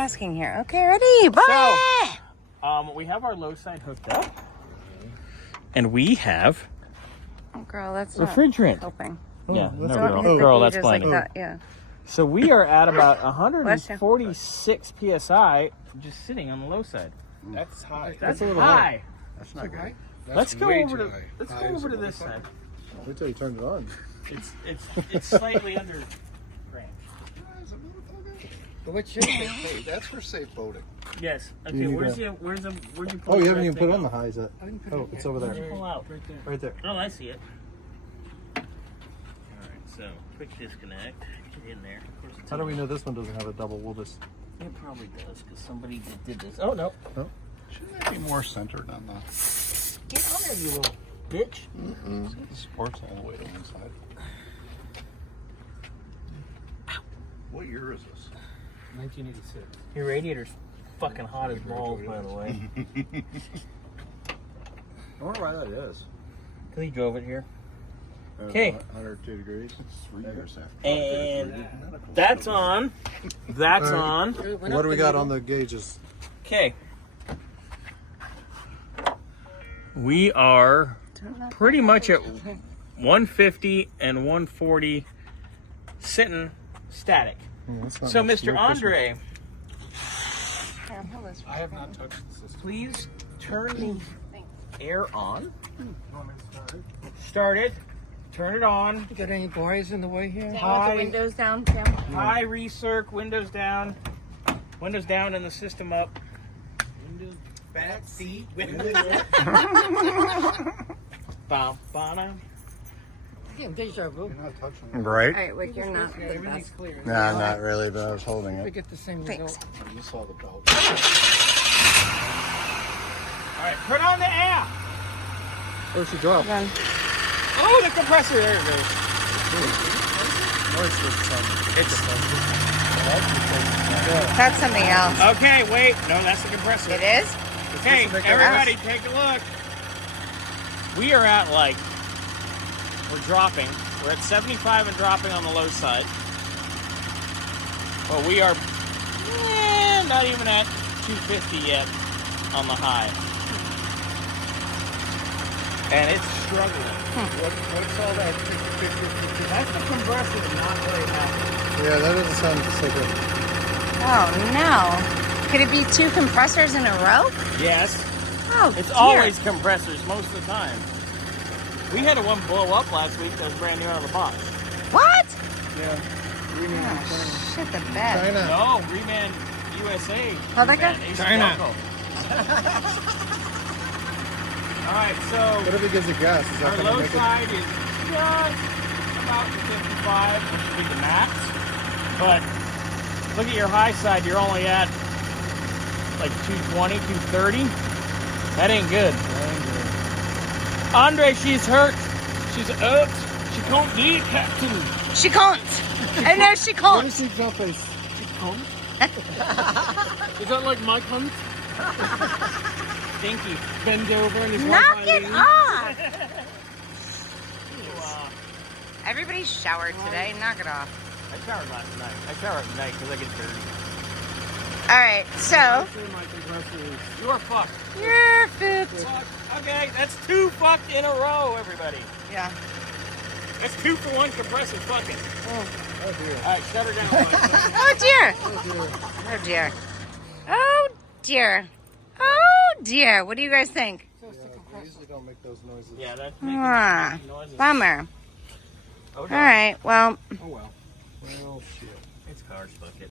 multitasking here. Okay, ready? Bye. So, we have our low side hooked up, and we have Oh, girl, that's refrigerant. not helping. Yeah, Don't no, hit the girl, that's gauges like blinding. that, yeah. So we are at about 146 psi, just sitting on the low side. That's high. That's a little high. That's not good. Let's go way over too to high. let's High go as over a to this side. Wait till you turn it on. It's slightly under range. But what's your safe? That's for safe boating. Yes. Okay. You need Where's that. where'd you put? Oh, you the haven't red even thing? put on the highs yet. Oh, it's over Where'd you there. pull out? Right there. Right there. Oh, I see it. All right. So quick disconnect. Get in there. Of course, it's How do we know this one doesn't have a double? We'll just. It probably does because somebody did this. Oh no. Shouldn't that be more centered on the Get on there, you little bitch. the supports all the way to one side? What year is this? 1986. Your radiator's fucking hot as balls, by the way. I wonder why that is. Because he drove it here. Okay. 102 degrees. It's 3 years after. And that's on. That's All right. on. What do we got on the gauges? Okay. We are pretty much at 150 and 140 sitting static. So, Mr. Andre, I have not touched the system. please turn the air on. You want me to start it? Start it. Turn it on. You got any boys in the way here? With the High, windows down, Tim. high recirc, windows down and the system up. Windows, back seat, windows. Bam, bam. Damn, deja vu. You're not touching it. Right? All right, wait, you're not the Everything's best. clear. Nah, not really, but I was holding We it. get the same Thanks. result. You saw the belt. All right, turn on the air. Where'd she drop? Then Oh, the compressor. There it goes. that's something else. Okay, wait. No, that's the compressor. It is? Okay, Supposed to make everybody, take a look. We are at we're dropping. We're at 75 and dropping on the low side. But we are not even at 250 yet on the high. And it's struggling. What's all that? That's the compressor not very happy. Yeah, that doesn't sound so good. Oh, no. Could it be two compressors in a row? Yes. Oh, It's dear. always compressors most of the time. We had a one blow up last week that was brand new out of the box. What? Yeah. Oh, shit the bed. China. No, Reman USA. How'd that go? Reman Ace China. Bronco. All right, so What if it gives it gas? Is that our going to low make it? side is just about 55, which would be the max. But look at your high side, you're only at like 220, 230. That ain't good. Andre, she's hurt. She's hurt. She can't do it, Captain. She can't. I know she Let me can't. see jump face. Is that like my cunt? Stinky. Bend over and his Knock wife it Eileen. off. Wow. Everybody showered today. Knock it off. I showered last night. I showered at night because I get dirty. All right, so Actually, my compressor is... You are fucked. you're fooped. Fuck. Okay, that's two fucked in a row, everybody. Yeah. That's 2 for 1 compressor fucking. Oh, dear. All right, shut her down. Mike. Oh dear. Oh, dear. Oh dear. Oh dear. Oh dear. What do you guys think? Yeah, they usually don't make those noises. Yeah, that's Ah, making noises. bummer. Oh, All right. Well. Oh, well. Well, shit. It's cars, fuck it.